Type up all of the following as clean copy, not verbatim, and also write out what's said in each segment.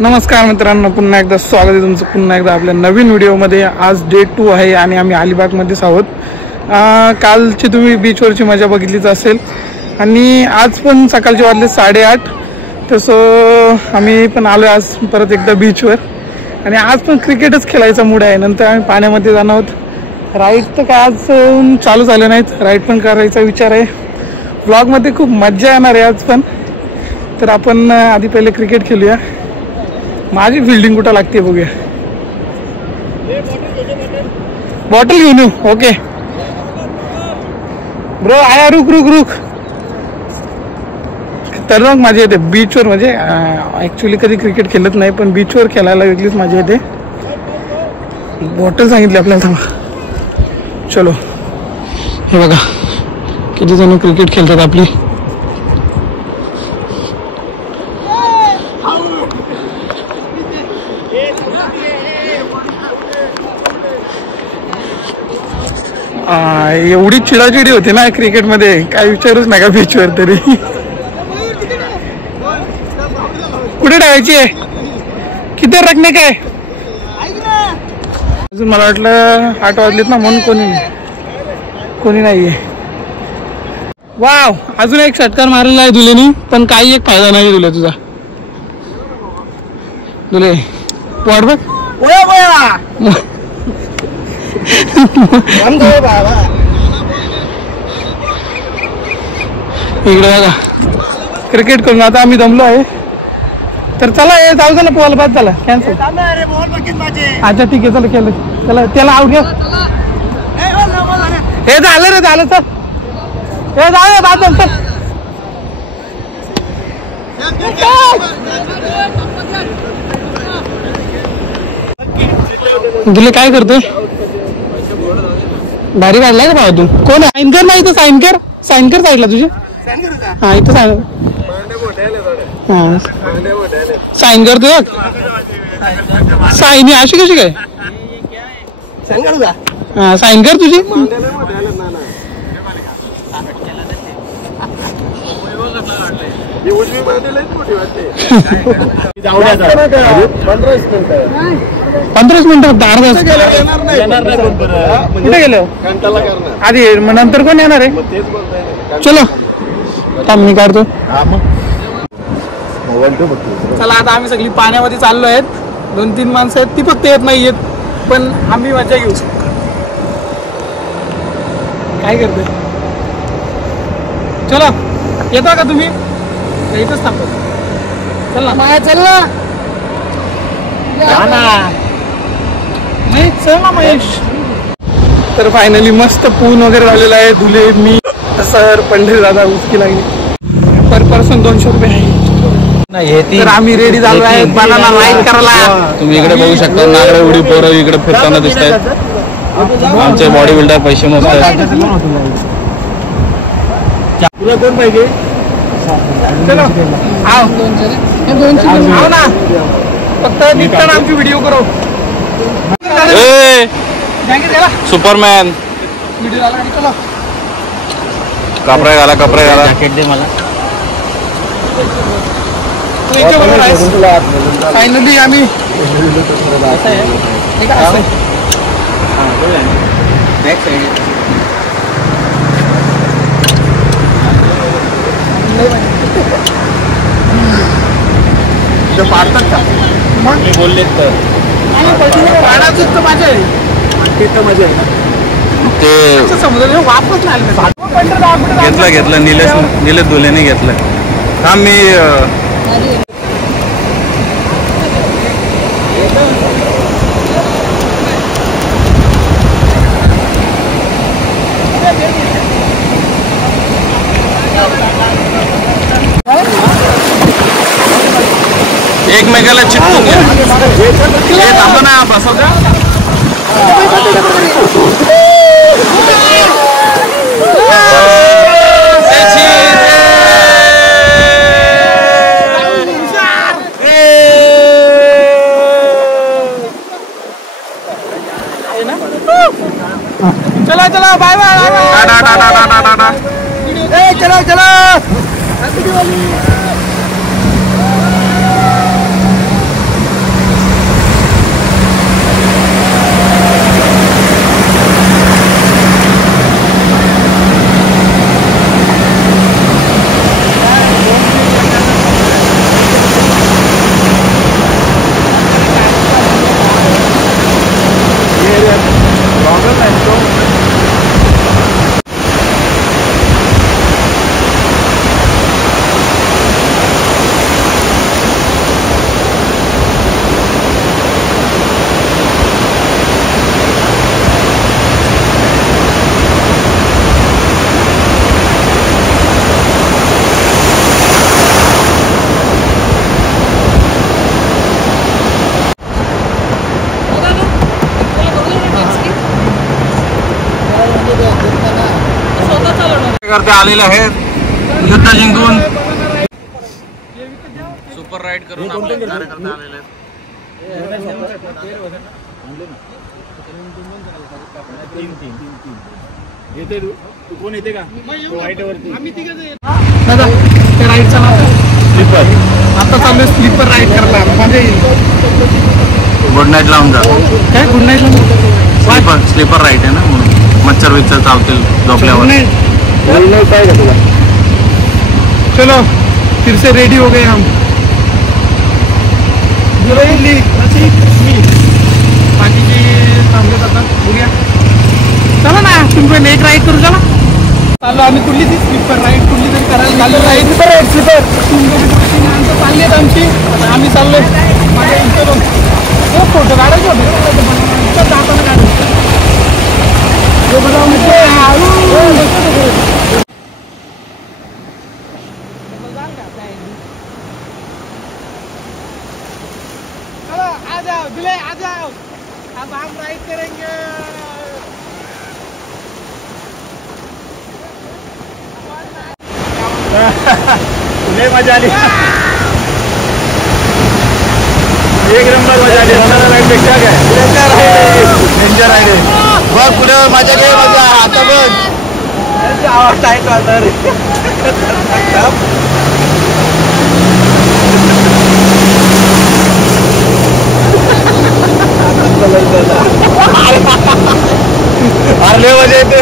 नमस्कार मित्रांनो, पुन्हा एकदा स्वागत आहे तुमचं पुन्हा एकदा आपल्या नवीन व्हिडिओमध्ये। आज डे 2 आहे आणि आम्ही अलिबागमध्येच आहोत। कालची तुम्ही बीचवरची मजा बघितलीच असेल आणि आज पण सकाळचे वाजले 8:30। तसं आम्ही पण आलो आज परत एकदा बीचवर आणि आज पण क्रिकेटच खेळायचा मूड आहे। नंतर आम्ही पाण्यामध्ये जाणार आहोत। राईड तर काय आज चालू झाले नाहीत, राईड पण करायचा विचार आहे। व्लॉगमध्ये खूप मजा येणार आहे आज पण। तर आपण आधी पहिले क्रिकेट खेळूया। माझी फिल्डिंग कुठं लागते बघूया। बॉटल घेऊन येऊ? ओके ब्रो, आया रुक रुक रुक। खतरनाक मजा येते बीचवर, म्हणजे ॲक्च्युली कधी क्रिकेट खेळत नाही पण बीचवर खेळायला वेगळीच मजा येते। बॉटल सांगितली आपल्याला, थांबा चलो। हे बघा किती जण क्रिकेट खेळतात आपली। एवढी चिडाचिडी होती ना क्रिकेट मध्ये, काय विचारूच नका बीचवर तरी। कुठे ठेवायची आहे? किती रखणे काय? अजून मला वाटलं 8 वाजलेत ना म्हणून कोणी नाहीये। वाव, अजून एक षटकार मारलेला आहे दुलेनी, पण काही एक फायदा नाही दुले तुझा। दुले वाट बघ इकडे बघा क्रिकेट करून आता आम्ही दमलो आहे। तर चला हे जाऊ दे ना, पोहायला बाद झाला कॅन्सल। अच्छा ठीक आहे, चला केलं, चला त्याला आउट घ्या। हे झालं रे, झालं सर, हे झालं बाद झालं सर। तुला काय करतोय? भारी काढलाय का भावा तू? कोण आहे? साईन कर नाही तर साईन कर, साईन कर साईडला तुझे। हा इथं साईन, हा साईन करतोय। साईन अशी कशी काय? हा साईन कर तुझी। पंधराच मिनिटं फक्त, अर्धा कुठे गेले आधी? मग नंतर कोण येणार आहे? चलो थांब मी काढतो। चला आता आम्ही सगळी पाण्यामध्ये चाललो आहेत। 2-3 माणसं आहेत, ती फक्त येत नाही येत, पण आम्ही मजा घेऊ शकतो। काय करते? चलो येतो का तुम्ही? इथंच थांबतो। चल ना माया, चल ना महेश, चल ना महेश। तर फायनली मस्त पून वगैरे झालेला आहे। धुले, मी, सर, पंढरी दादा, उसकी लागली पर पर्सन 200 रुपये आहे। तर आम्ही रेडी झालो आहे बनाना राईड करायला। तुम्ही इकडे बघू शकता, नागडे उडी पोरं इकडे फिरताना दिसत आहेत। आमचे बॉडी बिल्डर पैसे मोजतात। कोण पाहिजे? चलो आओ, आओ ना, फक्त निघताना आमची व्हिडिओ करू। सुपरमॅन व्हिडिओ आला, चलो कपडे घाला, कपडे घाला। जॅकेट दे मला। फायनली आम्ही पाडतात का? मग बोलले तर मजा आहे, ते समुद्र वापस नाही घेतलं निलेश दुलेने घेतलं। हा मी एकमेकाला चिपकून घ्या। थांबा ना, बसव का? चला चला, बाय बाय। चलो चलो। करते आलेले आहेत युद्ध जिंकून सुपर राईड करून आपले कार्यकर्ते आलेले आहेत. कोण येते का दादा त्या राईडचा नाव स्लीपर. आता चालू स्लीपर राईड करायला मजा येईल. गुड नाईट लावून जा. काय गुड नाईट स्लीपर राईड आहे ना म्हणून मच्छर विच्छर चावतील झोपल्यावर. चलो फिर से रेडी हो गए हम. बाकीचे थांबलेत आता बघूया. चला ना तुम्ही एक राईड करू. चला चाललो आम्ही. कुठली ती स्लीपर राईड कुठली तरी करायला चाललो. राईड स्लीपर चालली आहेत आमची. आम्ही चाललोय माझ्या इथं फोटो काढायचे होते जाताना काढायचे. आ जाओ दुले आ जाओ. अब हम राइड करेंगे. लय मजा आली. एक नंबर मजा आली. राईड पेक्षा काय डेंजर राईड आहे. बघ पुढे मजा घे मजा. आता बघ आवाज आहे का रे. अरे मजा येते.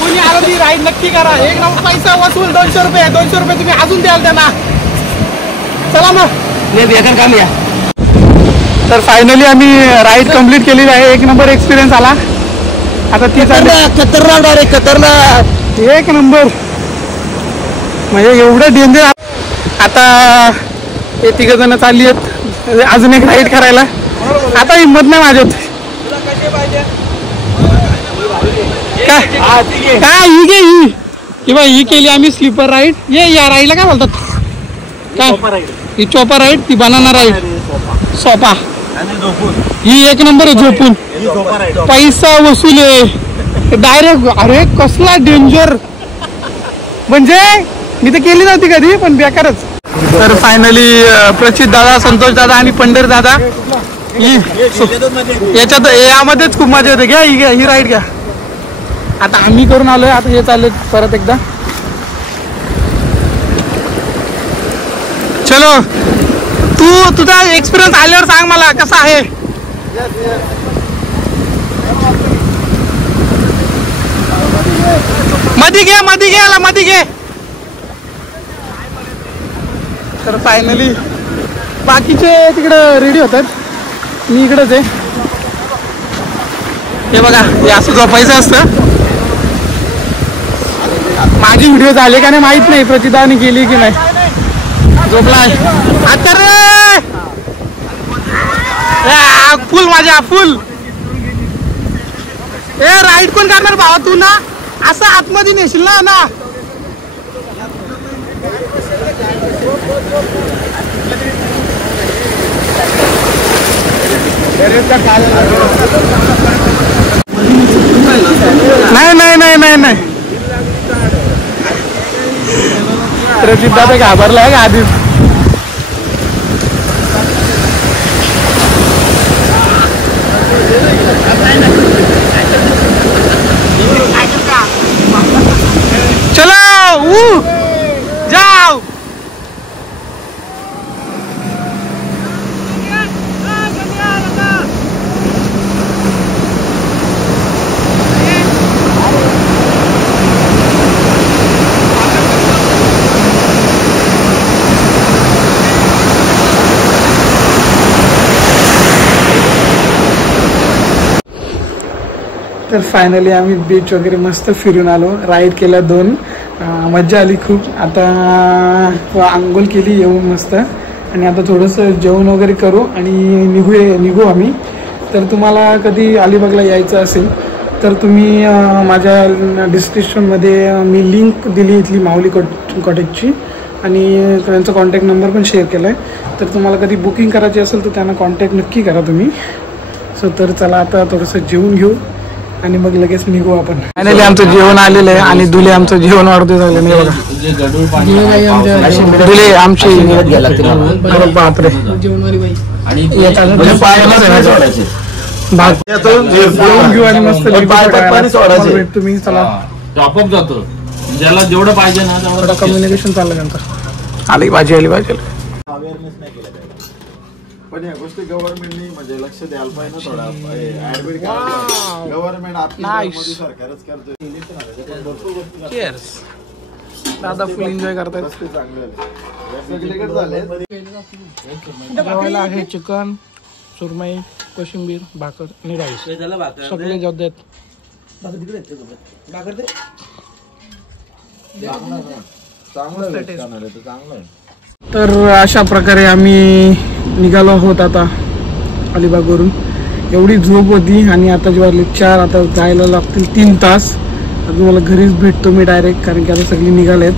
कोणी आलं ती राईड नक्की करा. एक नंबर पैसा वसूल. 200 रुपये. 200 रुपये तुम्ही अजून द्याल त्यांना. चला मग काम या. तर फायनली आम्ही राईड कम्प्लीट केलेली आहे. एक नंबर एक्सपिरियन्स आला. आता ती खतरनाक डायरेक्ट खतरनाक एक नंबर म्हणजे एवढं डेंजर. आता हे तिघ जण चालली आहेत अजून एक राईड करायला. आता हिंमत नाही माझ्यात. काय ही घे ही किंवा ही केली आम्ही स्लीपर राईड. ये या राईडला काय बोलतात काय ही चोपा राईड. ती बनाना राईड सोपा. ही एक नंबर आहे झोपून. पैसा वसूल आहे डायरेक्ट. अरे कसला डेंजर म्हणजे मी तर केली नव्हती कधी पण बेकारच. तर फायनली प्रचित दादा संतोष दादा आणि पंढर दादा याच्यात यामध्येच खूप मजा येते. घ्या ही राईड घ्या. आता आम्ही करून आलोय. आता हे चालले परत एकदा. चलो तू तुझा एक्सपिरियन्स आल्यावर सांग मला कसा आहे. मध्ये घे मध्ये घे. तर फायनली बाकीचे तिकडं रेडी होतात. मी इकडंच आहे. हे बघा हे असं झोपायचं असतं. माझी व्हिडिओ झाले का नाही माहित नाही. प्रचिताने केली की नाही. झोपलाय आता रे. फुल माझ्या फुल. ए राईड कोण करणार भावा तू ना. असं आतमध्ये नेशील ना. नाही प्रचित दादा घाबरलाय का आधीच. चलो जाओ. तर फायनली आम्ही बीच वगैरे मस्त फिरून आलो, राईड केल्या 2, मज्जा आली खूप. आता आंघोळ केली येऊन मस्त, आणि आता थोडंसं जेवण वगैरे करू आणि निघू आम्ही. तर तुम्हाला कधी अलिबागला यायचं असेल तर तुम्ही माझ्या डिस्क्रिप्शनमध्ये मी लिंक दिली इथली माऊली कॉटेजची, आणि त्यांचा कॉन्टॅक्ट नंबर पण शेअर केला आहे. तर तुम्हाला कधी बुकिंग करायची असेल तर त्यांना कॉन्टॅक्ट नक्की करा तुम्ही. सो तर चला आता थोडंसं जेवून घेऊ आणि मग लगेच निघू आपण. फायनली आमचं जेवण आलेलं आहे आणि दुले आमचं जेवण वाढते झालं नाही बघा. दुले आमची बापरे भात घेऊ आणि मस्त तुम्ही चला टॉपअप जातो. ज्याला जेवढं पाहिजे ना तेवढं कम्युनिकेशन चाललं त्यांचं. आली भाजी अवेअरनेस नाही केलं पाहिजे, पण या गोष्टी गव्हर्नमेंटनी म्हणजे लक्ष द्यायला पाहिजे ना. थोडा ऍडमिट गव्हर्नमेंट आपली सरकारच करतोय. दादा फुल एन्जॉय करतायत. जेवायला आहे चिकन, सुरमई, कोशिंबीर, भाकर आणि राईस सगळे जात आहेत. तर अशा प्रकारे आम्ही निघालो आहोत आता अलिबागवरून. एवढी झोप होती आणि आता जे वाजले 4, आता जायला लागतील 3 तास. आता मला घरीच भेटतो मी डायरेक्ट, कारण की आता सगळी निघालेत.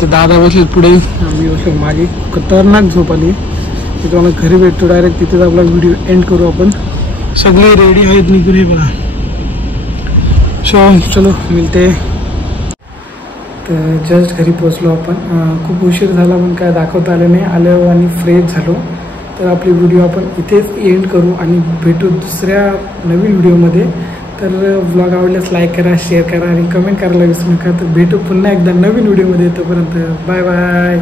ते दादा बसले पुढे, आम्ही बसलो मागे. खतरनाक झोप आली. तिथे मला घरी भेटतो डायरेक्ट. तिथेच आपला व्हिडिओ एंड करू आपण. सगळे रेडी आहेत निघून बघा. चलो मिळते. तर जस्ट घरी पोचलो आपण. खूप उशीर झाला पण काय दाखवता आलं नाही. आलो आणि फ्रेश झालो. तर आपली व्हिडिओ आपण इथेच एंड करू आणि भेटू दुसऱ्या नवीन व्हिडिओमध्ये. तर व्लॉग आवडल्यास लाईक करा, शेअर करा आणि कमेंट करायला विसरू नका. तर भेटू पुन्हा एकदा नवीन व्हिडिओमध्ये. तोपर्यंत बाय बाय.